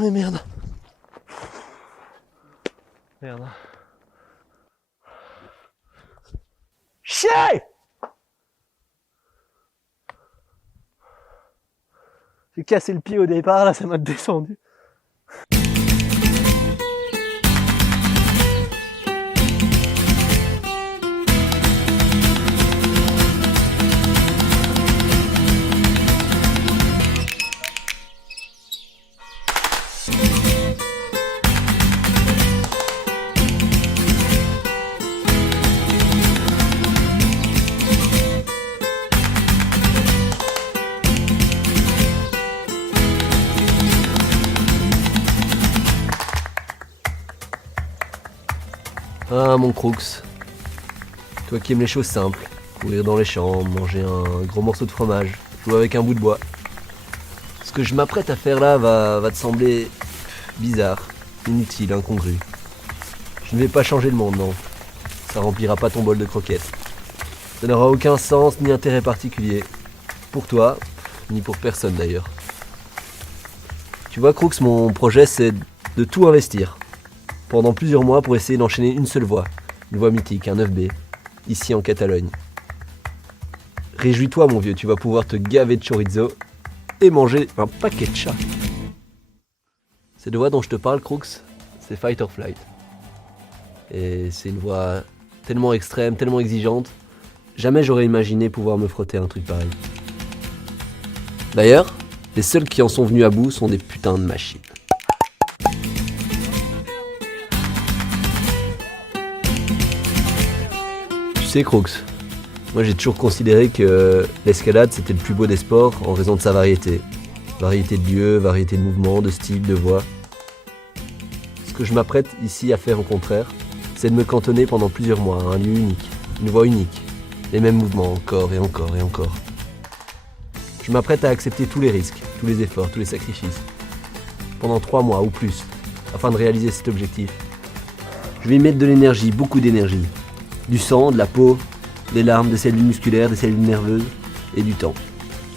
mais merde. Merde. Chier! J'ai cassé le pied au départ, là ça m'a descendu. Ah mon Crooks, toi qui aimes les choses simples, courir dans les champs, manger un gros morceau de fromage, jouer avec un bout de bois. Ce que je m'apprête à faire là va te sembler bizarre, inutile, incongru. Je ne vais pas changer le monde, non. Ça remplira pas ton bol de croquettes. Ça n'aura aucun sens ni intérêt particulier. Pour toi, ni pour personne d'ailleurs. Tu vois Crooks, mon projet c'est de tout investir. Pendant plusieurs mois pour essayer d'enchaîner une seule voie. Une voie mythique, un 9B, ici en Catalogne. Réjouis-toi mon vieux, tu vas pouvoir te gaver de chorizo et manger un paquet de chats. Cette voie dont je te parle, Crooks, c'est Fight or Flight. Et c'est une voie tellement extrême, tellement exigeante, jamais j'aurais imaginé pouvoir me frotter à un truc pareil. D'ailleurs, les seuls qui en sont venus à bout sont des putains de machines. Tu sais Crooks, moi j'ai toujours considéré que l'escalade c'était le plus beau des sports en raison de sa variété. Variété de lieux, variété de mouvements, de styles, de voix. Ce que je m'apprête ici à faire au contraire, c'est de me cantonner pendant plusieurs mois à un lieu unique, une voie unique, les mêmes mouvements encore et encore et encore. Je m'apprête à accepter tous les risques, tous les efforts, tous les sacrifices, pendant 3 mois ou plus, afin de réaliser cet objectif. Je vais y mettre de l'énergie, beaucoup d'énergie. Du sang, de la peau, des larmes, des cellules musculaires, des cellules nerveuses et du temps.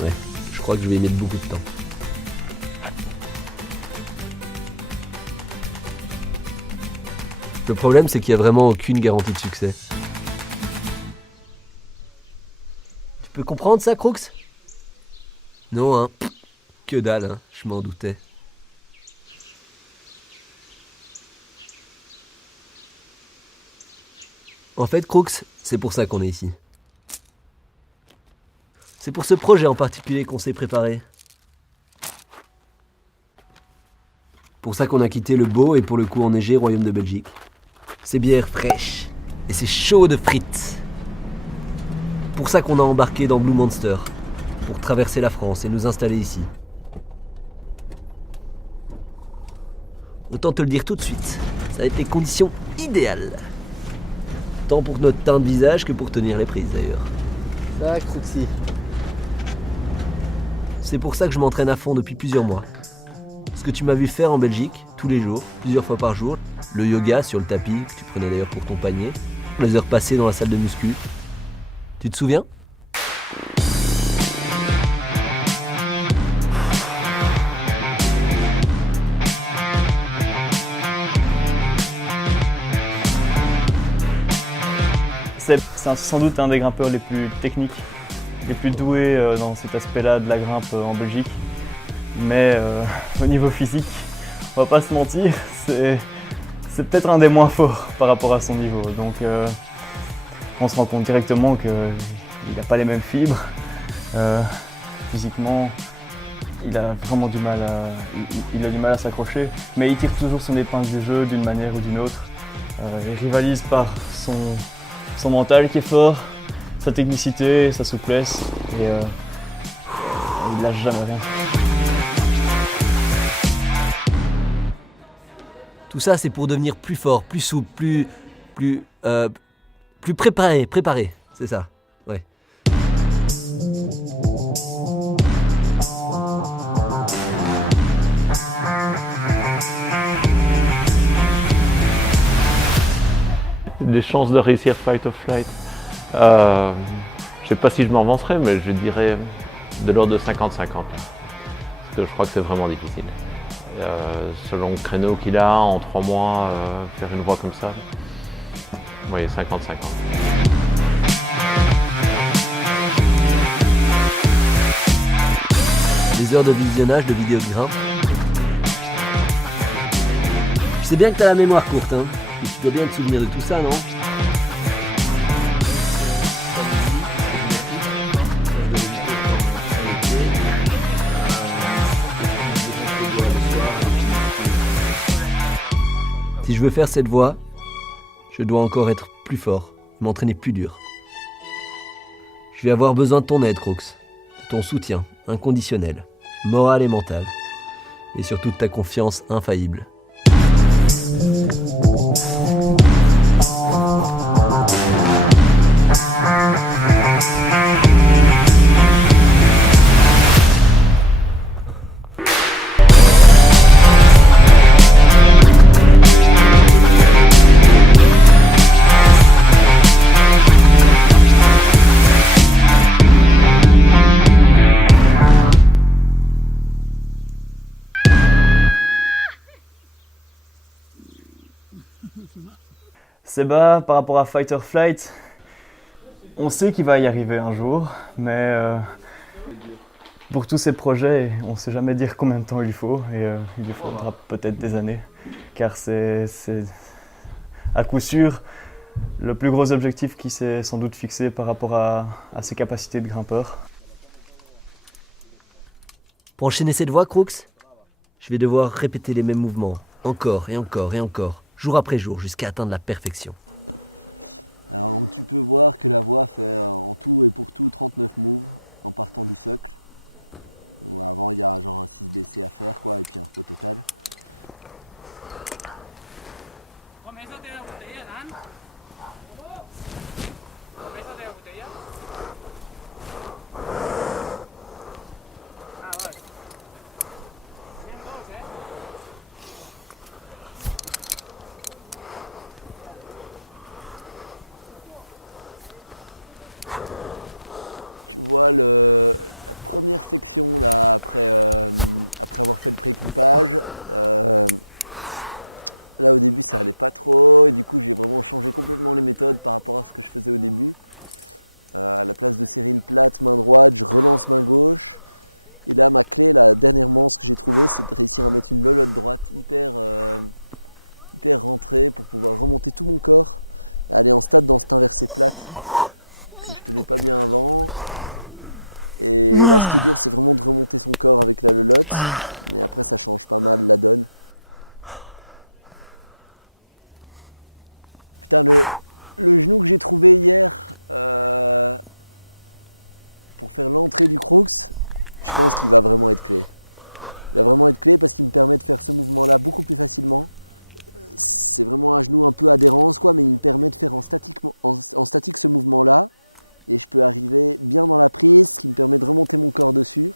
Ouais, je crois que je vais y mettre beaucoup de temps. Le problème, c'est qu'il n'y a vraiment aucune garantie de succès. Tu peux comprendre ça, Crooks? Non, hein. Que dalle, hein. Je m'en doutais. En fait, Crooks, c'est pour ça qu'on est ici. C'est pour ce projet en particulier qu'on s'est préparé. Pour ça qu'on a quitté le beau et pour le coup enneigé royaume de Belgique. Ces bières fraîches et ces chauds de frites. Pour ça qu'on a embarqué dans Blue Monster, pour traverser la France et nous installer ici. Autant te le dire tout de suite, ça a été conditions idéales. Tant pour notre teint de visage que pour tenir les prises d'ailleurs. Ça, Crooksy. C'est pour ça que je m'entraîne à fond depuis plusieurs mois. Ce que tu m'as vu faire en Belgique, tous les jours, plusieurs fois par jour, le yoga sur le tapis, que tu prenais d'ailleurs pour ton panier, les heures passées dans la salle de muscu. Tu te souviens ? C'est sans doute un des grimpeurs les plus techniques, les plus doués dans cet aspect-là de la grimpe en Belgique. Mais au niveau physique, on va pas se mentir, c'est peut-être un des moins forts par rapport à son niveau. Donc on se rend compte directement qu'il n'a pas les mêmes fibres. Physiquement, il a vraiment du mal à s'accrocher. Mais il tire toujours son épingle du jeu d'une manière ou d'une autre. Il rivalise par son mental qui est fort, sa technicité, sa souplesse. Et il lâche jamais rien. Tout ça, c'est pour devenir plus fort, plus souple, plus préparé, c'est ça, ouais. Des chances de réussir Fight or Flight, je sais pas si je m'en vanterais, mais je dirais de l'ordre de 50-50. Parce que je crois que c'est vraiment difficile. Selon le créneau qu'il a, en 3 mois, faire une voie comme ça, oui, 50-50. Des heures de visionnage de vidéos de grimpe. Je sais bien que t'as la mémoire courte, hein. Tu dois bien te souvenir de tout ça, non? Si je veux faire cette voie, je dois encore être plus fort, m'entraîner plus dur. Je vais avoir besoin de ton aide, Crooks, de ton soutien inconditionnel, moral et mental, et surtout de ta confiance infaillible. Seba, par rapport à Fight or Flight, on sait qu'il va y arriver un jour, mais pour tous ces projets, on ne sait jamais dire combien de temps il lui faut, et il lui faudra peut-être des années, car c'est à coup sûr le plus gros objectif qu'il s'est sans doute fixé par rapport à ses capacités de grimpeur. Pour enchaîner cette voie, Crooks, je vais devoir répéter les mêmes mouvements, encore et encore et encore, jour après jour, jusqu'à atteindre la perfection. Alors donc, tu peux voir que la voie fait en tout et pour tout 39 moves en partant du socle. Donc, avant il y a genre un 6BC à faire quoi, et puis un repos total. Tu vois la première section là après avoir fait le pré-équipage. Là au début ça allait pas trop et du coup j'ai vraiment changé complètement les méthodes par rapport à ce que je faisais au début. À la place de serrer une plate main droite, je relance main gauche. Et là ma clé là dernièrement ce que j'ai trouvé c'est de réussir à mettre une lolotte droite hyper rentrée pour pouvoir remonter tout mon corps et aller en stade dans cette inversée plate que je tenais pas bien avant. Et là ce qui est dur c'est vraiment de remonter son corps avec la lolotte, mais après ça change pas mal la donne. Putain le genou que j'ai trouvé hier pour faire l'entrée du Crooks, je pense qu'il va vraiment être clé. Il va vraiment être clé parce qu'il me permet de faire ce mouvement là beaucoup plus facilement. C'est vraiment un genou un peu adhérence quoi, mais il me permet de faire en statique ce mouvement là. Et je peux arriver bien dans la prise, ce qui me permet de remonter mon corps dessus,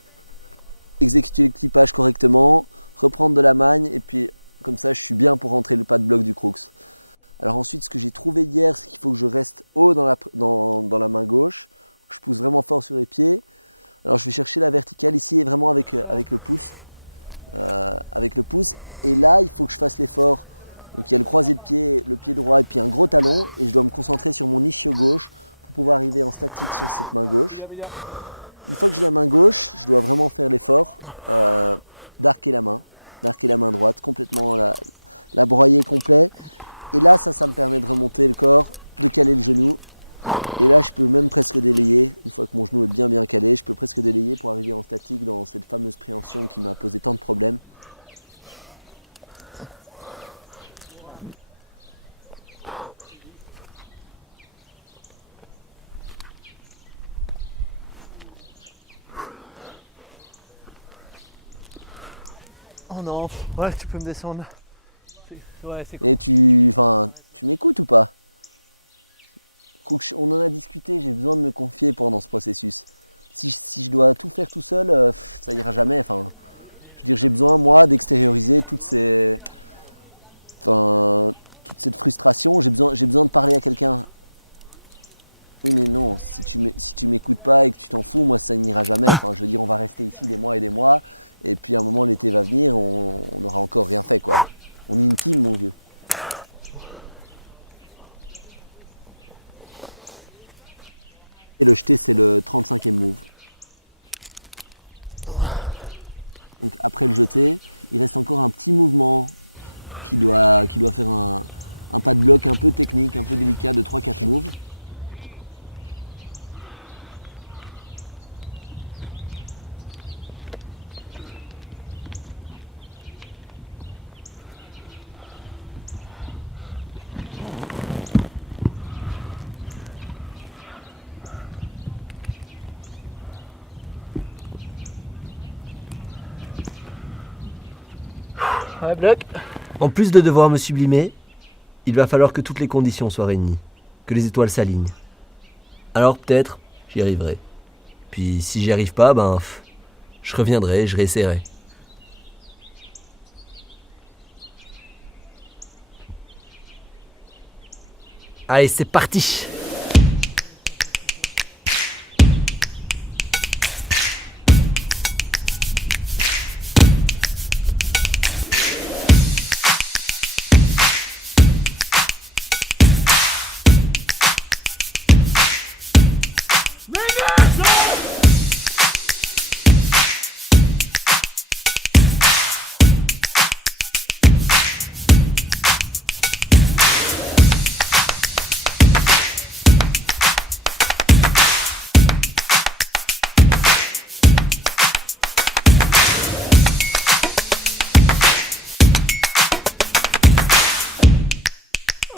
exécuter le clipage correctement, reprendre de la magne, et puis comme ça je suis bien pour rentrer le pas de bloc du Crooks. Alors ensuite ce que j'ai trouvé hier, c'est qu'il faut que je reste haut dans la main gauche, je pousse vraiment fort sur les pieds. Alors je vais chercher la verticale ici, vraiment avec le pouce. Et là il faut que je fasse l'effort. Donc il y a le croisé de pied, le pied droit et puis un gros talon, et je dois me concentrer sur mon ischio gauche pour pouvoir arriver en statique sur cette main gauche. Une fois que j'ai la main gauche, je dois vraiment faire l'effort d'arquer la main droite, complètement la broyer complet. Et là, ça me permet de remonter le corps, de caler le genou. Et là, je peux même presque délayer, une fois que mon genou est bien calé, je peux presque délayer pour arriver en statique dans cette fameuse préhension qui m'a posé tant de problèmes. Oh non, ouais, tu peux me descendre. Ouais, c'est cool. Et tu m'écoutes ou pas? On en a discuté, j'ai besoin de me confier pendant ce processus. Si je dois tout faire tout seul, ça ira jamais. Enfin, je veux dire, j'ai besoin moi d'extérioriser toute cette frustration. J'ai besoin de parler à quelqu'un Oui mais non, si tu m'écoutes pas et que tu t'en fous, moi ça n'ira jamais. Enfin je veux dire, on va rester ici des mois, et puis à un moment l'été va venir, on n'aura encore rien fait quoi. On est une team mon vieux. Et le jeté c'est le 35e move. Donc après le jeté, il reste encore un petit mouvement qui doit faire un pas de bloc un peu technique, un peu délicat de 3-4 moves. Ouais, bloc. En plus de devoir me sublimer, il va falloir que toutes les conditions soient réunies, que les étoiles s'alignent. Alors peut-être, j'y arriverai. Puis si j'y arrive pas, je reviendrai, je réessayerai. Allez, c'est parti!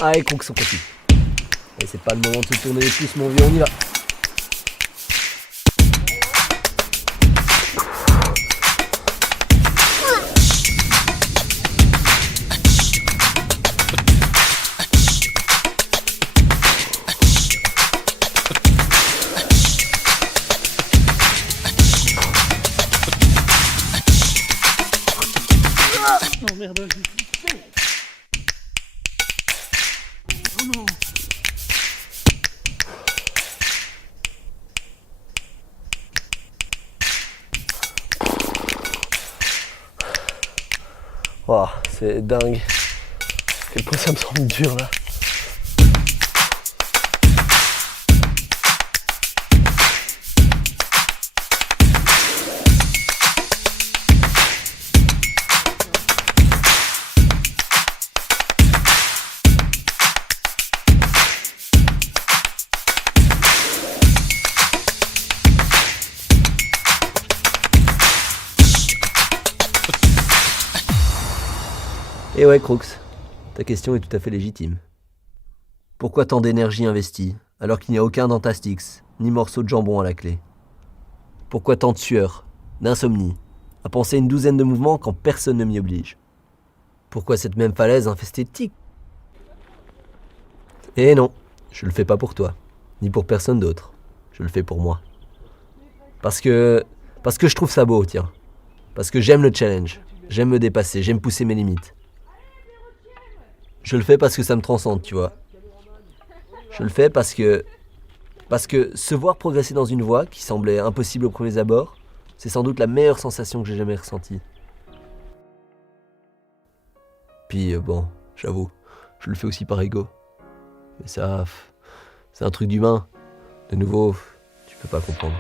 Allez, Crooks, on continue. Et c'est pas le moment de se tourner les pouces, mon vieux, on y va. Non, merde. Oh, c'est dingue. À quel point ça me semble dur là. Et ouais, Crooks, ta question est tout à fait légitime. Pourquoi tant d'énergie investie, alors qu'il n'y a aucun Dentastix, ni morceau de jambon à la clé? Pourquoi tant de sueur, d'insomnie, à penser à une douzaine de mouvements quand personne ne m'y oblige? Pourquoi cette même falaise infestée de tiques? Eh non, je le fais pas pour toi, ni pour personne d'autre. Je le fais pour moi. Parce que je trouve ça beau, tiens. Parce que j'aime le challenge, j'aime me dépasser, j'aime pousser mes limites. Je le fais parce que ça me transcende, tu vois. Je le fais parce que se voir progresser dans une voie qui semblait impossible aux premiers abords, c'est sans doute la meilleure sensation que j'ai jamais ressentie. Puis bon, j'avoue, je le fais aussi par ego. Mais ça, c'est un truc d'humain. De nouveau, tu peux pas comprendre.